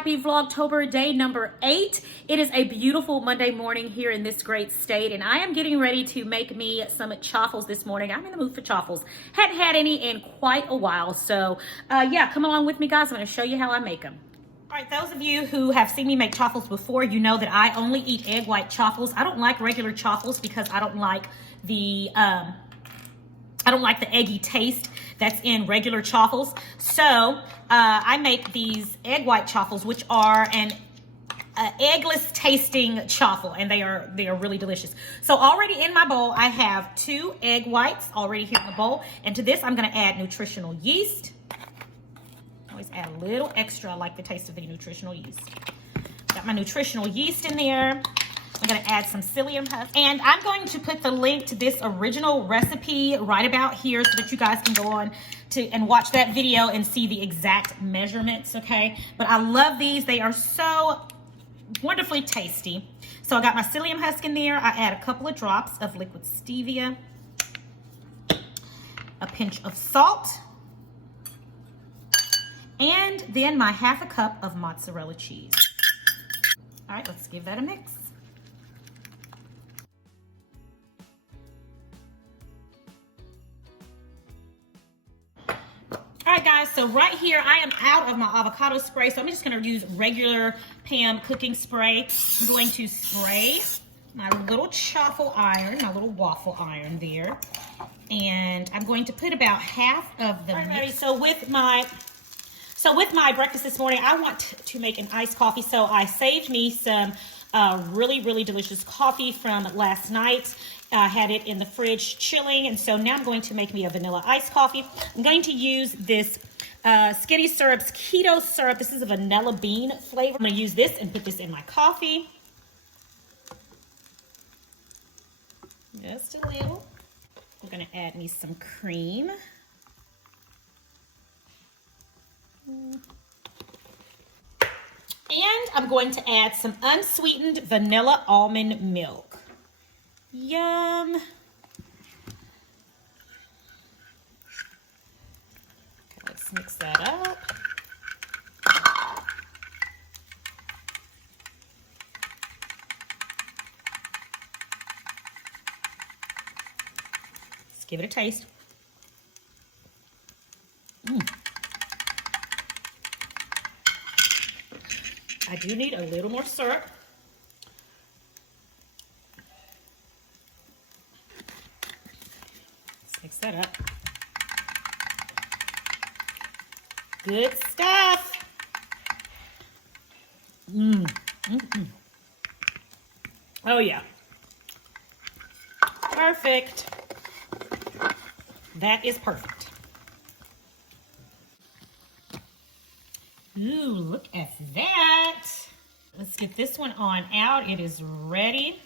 happy Vlogtober, day number 8. It is a beautiful Monday morning here in this great state, and I am getting ready to make me some chaffles this morning. I'm in the mood for chaffles. Hadn't had any in quite a while, so yeah, come along with me, guys. I'm going to show you how I make them. All right, those of you who have seen me make chaffles before, you know that I only eat egg white chaffles. I don't like regular chaffles because I don't like the eggy taste that's in regular chaffles. So I make these egg white chaffles, which are an eggless tasting chaffle, and they are really delicious. So already in my bowl, I have 2 egg whites already here in the bowl, and to this I'm going to add nutritional yeast. Always add a little extra. I like the taste of the nutritional yeast. Got my nutritional yeast in there. I'm going to add some psyllium husk, and I'm going to put the link to this original recipe right about here so that you guys can go on and watch that video and see the exact measurements, okay? But I love these. They are so wonderfully tasty. So I got my psyllium husk in there. I add a couple of drops of liquid stevia, a pinch of salt, and then my ½ cup of mozzarella cheese. All right, let's give that a mix. All right, guys, so right here, I am out of my avocado spray, so I'm just going to use regular Pam cooking spray. I'm going to spray my little chaffle iron, my little waffle iron there, and I'm going to put about half of the mix. So with my breakfast this morning, I want to make an iced coffee, so I saved me some really delicious coffee from last night. I had it in the fridge chilling, and so now I'm going to make me a vanilla iced coffee. I'm going to use this Skinny Syrup's keto syrup. This is a vanilla bean flavor. I'm going to use this and put this in my coffee. Just a little. I'm going to add me some cream. And I'm going to add some unsweetened vanilla almond milk. Yum. Okay, let's mix that up. Let's give it a taste. I do need a little more syrup. Mix that up. Good stuff. Oh yeah. Perfect. That is perfect. Ooh, look at that. Let's get this one on out. It is ready.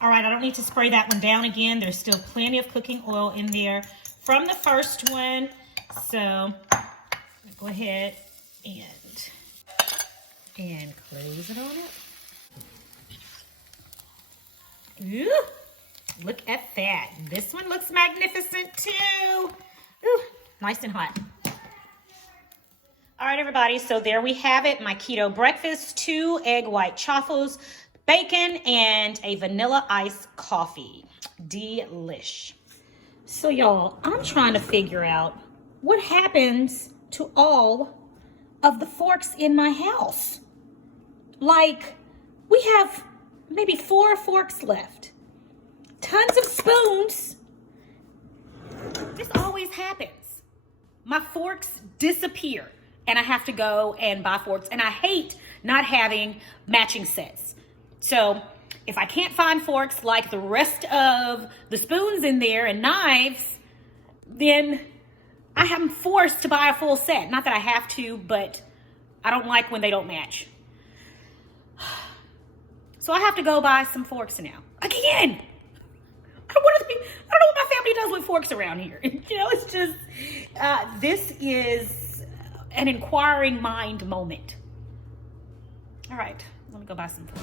All right, I don't need to spray that one down again. There's still plenty of cooking oil in there from the first one. So go ahead and close it on it. Ooh, look at that. This one looks magnificent too. Ooh, nice and hot. All right, everybody, so there we have it. My keto breakfast, 2 egg white chaffles, bacon, and a vanilla iced coffee. Delish. So y'all, I'm trying to figure out what happens to all of the forks in my house. Like, we have maybe 4 forks left. Tons of spoons. This always happens. My forks disappear, and I have to go and buy forks, and I hate not having matching sets. So if I can't find forks like the rest of the spoons in there and knives, then I am forced to buy a full set. Not that I have to, but I don't like when they don't match. So I have to go buy some forks now. Again! I don't know what my family does with forks around here. You know, it's just, this is an inquiring mind moment. All right, let me go buy some forks.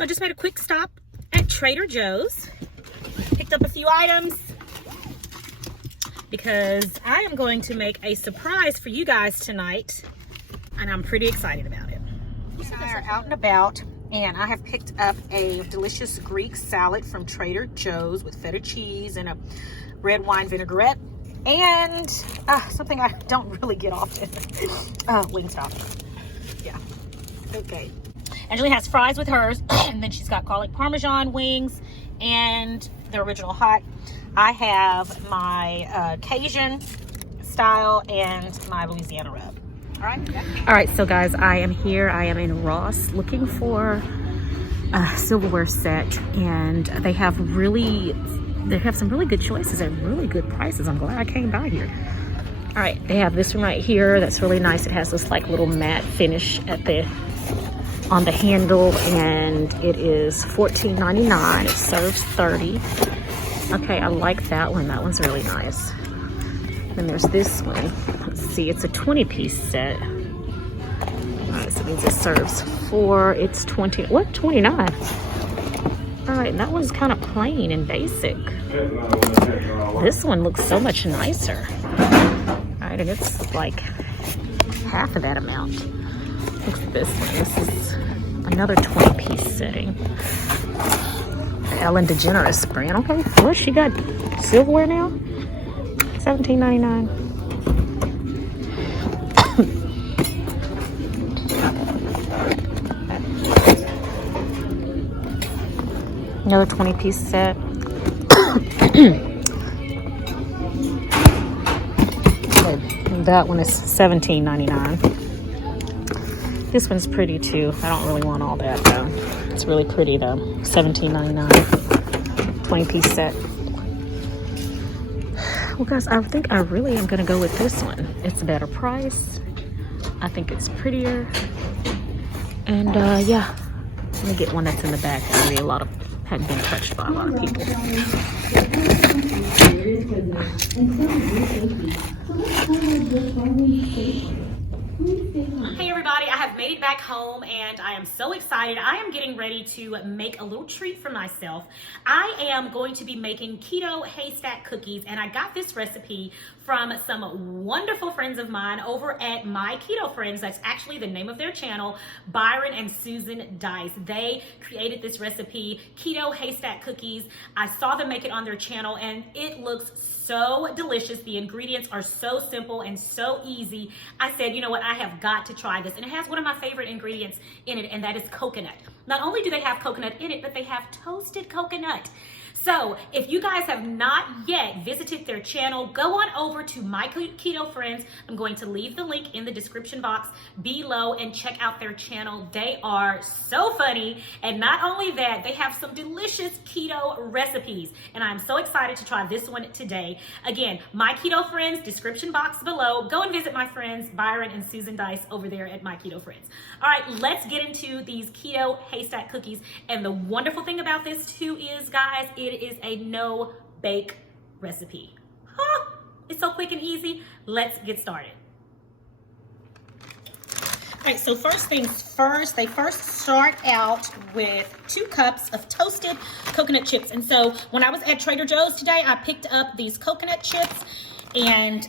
So I just made a quick stop at Trader Joe's. Picked up a few items because I am going to make a surprise for you guys tonight, and I'm pretty excited about it. I are out and about, and I have picked up a delicious Greek salad from Trader Joe's with feta cheese and a red wine vinaigrette, and something I don't really get often. Wingstop. Yeah. Okay. Angela has fries with hers, and then she's got garlic parmesan wings and the original hot. I have my Cajun style and my Louisiana rub. All right. Yeah. All right. So guys, I am here. I am in Ross looking for a silverware set, and they have some really good choices at really good prices. I'm glad I came by here. All right. They have this one right here. That's really nice. It has this like little matte finish on the handle, and it is $14.99. It serves 30. Okay, I like that one. That one's really nice. Then there's this one. Let's see, it's a 20-piece set. All right, so it means it serves 4. It's 20. What? 29. All right, that one's kind of plain and basic. This one looks so much nicer. All right, and it's like half of that amount. Looks at this one. This is another 20-piece setting. Ellen DeGeneres brand. Okay, well, she got silverware now. $17.99. Another 20-piece set. That one is $17.99. This one's pretty too. I don't really want all that though. It's really pretty though. $17.99. 20-piece set. Well guys, I think I really am gonna go with this one. It's a better price. I think it's prettier. And yeah, let me get one that's in the back. Maybe hadn't been touched by a lot of people. Hey everybody, I have made it back home and I am so excited. I am getting ready to make a little treat for myself. I am going to be making Keto Haystack cookies, and I got this recipe from some wonderful friends of mine over at My Keto Friends. That's actually the name of their channel, Byron and Susan Dice. They created this recipe, Keto Haystack cookies. I saw them make it on their channel and it looks so delicious. The ingredients are so simple and so easy. I said, you know what, I have got to try this. And it has one of my favorite ingredients in it, and that is coconut. Not only do they have coconut in it, but they have toasted coconut. So if you guys have not yet visited their channel, go on over to My Keto Friends. I'm going to leave the link in the description box below and check out their channel. They are so funny. And not only that, they have some delicious keto recipes. And I'm so excited to try this one today. Again, My Keto Friends, description box below. Go and visit my friends, Byron and Susan Dice, over there at My Keto Friends. All right, let's get into these Keto Haystack cookies. And the wonderful thing about this too is, guys, it is a no-bake recipe. It's so quick and easy. Let's get started. All right, so first things first, they first start out with 2 cups of toasted coconut chips. And so when I was at Trader Joe's today, I picked up these coconut chips, and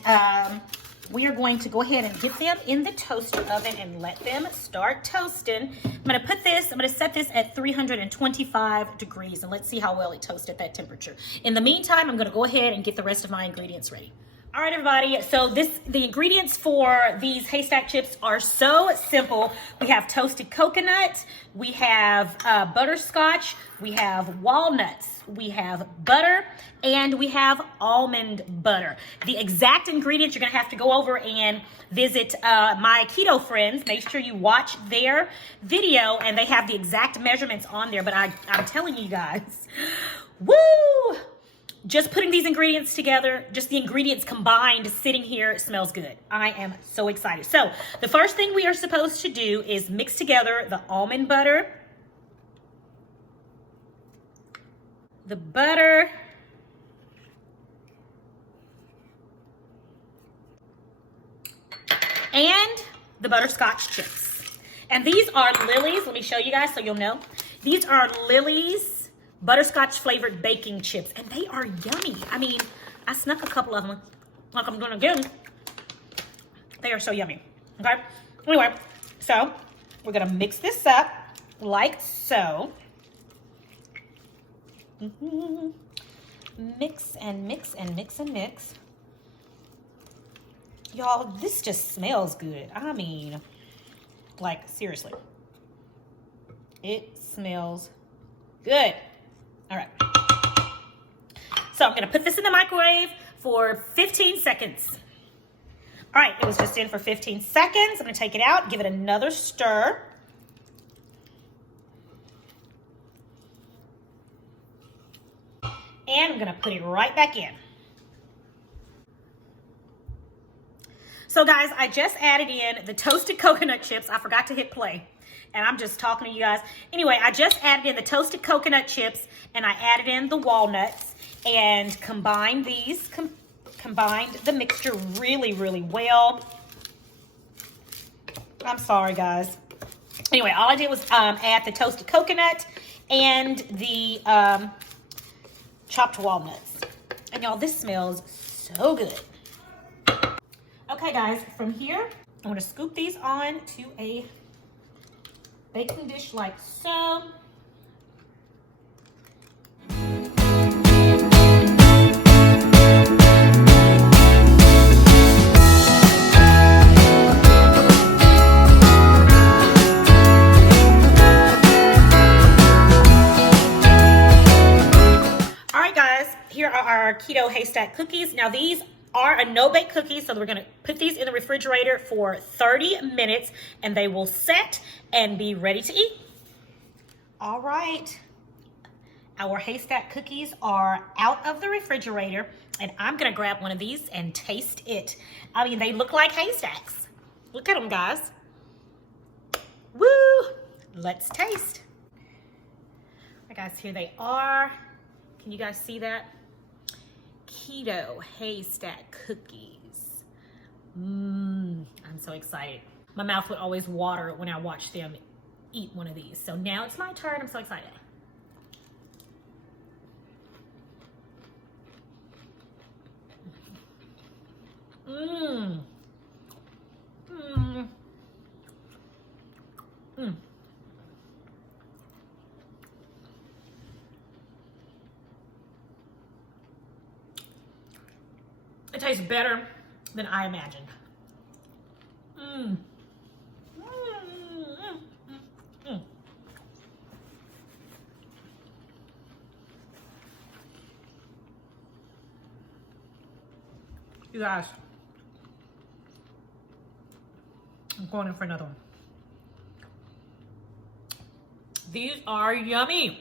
we are going to go ahead and get them in the toaster oven and let them start toasting. I'm gonna set this at 325 degrees, and let's see how well it toasts at that temperature. In the meantime, I'm gonna go ahead and get the rest of my ingredients ready. All right, everybody, so the ingredients for these haystack chips are so simple. We have toasted coconut, we have butterscotch, we have walnuts, we have butter, and we have almond butter. The exact ingredients, you're gonna have to go over and visit My Keto Friends. Make sure you watch their video, and they have the exact measurements on there. But I'm telling you guys, woo! Just putting these ingredients together, just the ingredients combined sitting here, smells good. I am so excited. So the first thing we are supposed to do is mix together the almond butter, the butter, and the butterscotch chips. And these are Lily's. Let me show you guys so you'll know. These are Lily's butterscotch flavored baking chips, and they are yummy. I mean, I snuck a couple of them like I'm doing again. They are so yummy. Okay. Anyway, so we're gonna mix this up like so. Mix and mix and mix and mix. Y'all, this just smells good. I mean, like, seriously. It smells good. All right. So I'm going to put this in the microwave for 15 seconds. All right, it was just in for 15 seconds. I'm going to take it out, give it another stir. And I'm going to put it right back in. So guys, I just added in the toasted coconut chips. I forgot to hit play, and I'm just talking to you guys. Anyway, I just added in the toasted coconut chips, and I added in the walnuts, and combined these, combined the mixture really, really well. I'm sorry, guys. Anyway, all I did was add the toasted coconut and the chopped walnuts. And y'all, this smells so good. Okay guys, from here, I'm gonna scoop these on to a baking dish like so. All right guys, here are our Keto Haystack cookies. Now these are a no-bake cookie, so we're gonna put these in the refrigerator for 30 minutes and they will set and be ready to eat. All right, our haystack cookies are out of the refrigerator, and I'm gonna grab one of these and taste it. I mean, they look like haystacks. Look at them, guys. Woo! Let's taste. All right, guys, here they are. Can you guys see that? Keto Haystack cookies. I'm so excited. My mouth would always water when I watch them eat one of these. So now it's my turn. I'm so excited. It tastes better than I imagined. You guys, I'm going in for another one. These are yummy.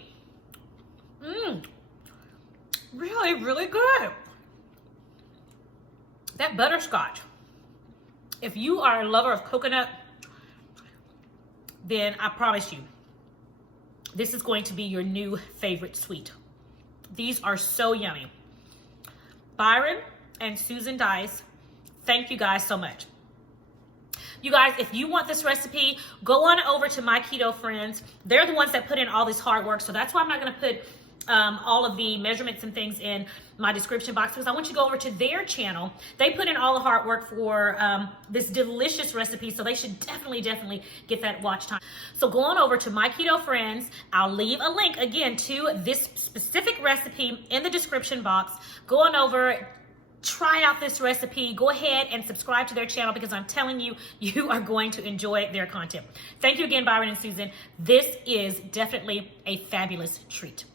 Really, really good. That butterscotch, if you are a lover of coconut, then I promise you, this is going to be your new favorite sweet. These are so yummy. Byron and Susan Dice, thank you guys so much. You guys, if you want this recipe, go on over to My Keto Friends. They're the ones that put in all this hard work, so that's why I'm not gonna put all of the measurements and things in my description box, because I want you to go over to their channel. They put in all the hard work for this delicious recipe, so they should definitely get that watch time. So go on over to My Keto Friends. I'll leave a link again to this specific recipe in the description box. Go on over, try out this recipe. Go ahead and subscribe to their channel, because I'm telling you, you are going to enjoy their content. Thank you again, Byron and Susan. This is definitely a fabulous treat.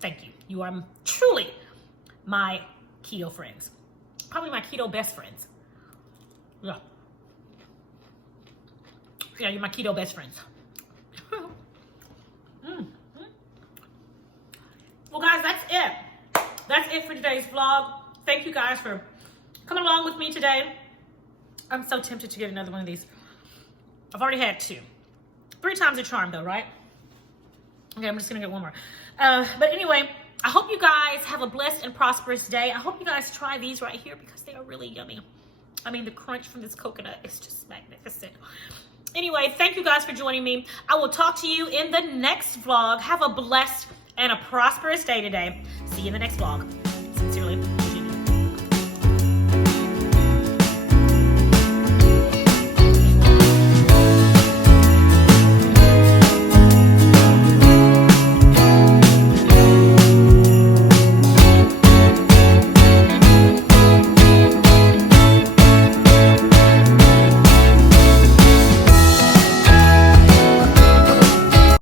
Thank you. You are truly my keto friends. Probably my keto best friends. Yeah. Yeah, you're my keto best friends. Well, guys, that's it. That's it for today's vlog. Thank you guys for coming along with me today. I'm so tempted to get another one of these. I've already had 2. 3 times a charm, though, right? Okay, I'm just gonna get one more. But anyway, I hope you guys have a blessed and prosperous day. I hope you guys try these right here, because they are really yummy. I mean, the crunch from this coconut is just magnificent. Anyway, thank you guys for joining me. I will talk to you in the next vlog. Have a blessed and a prosperous day today. See you in the next vlog. Sincerely.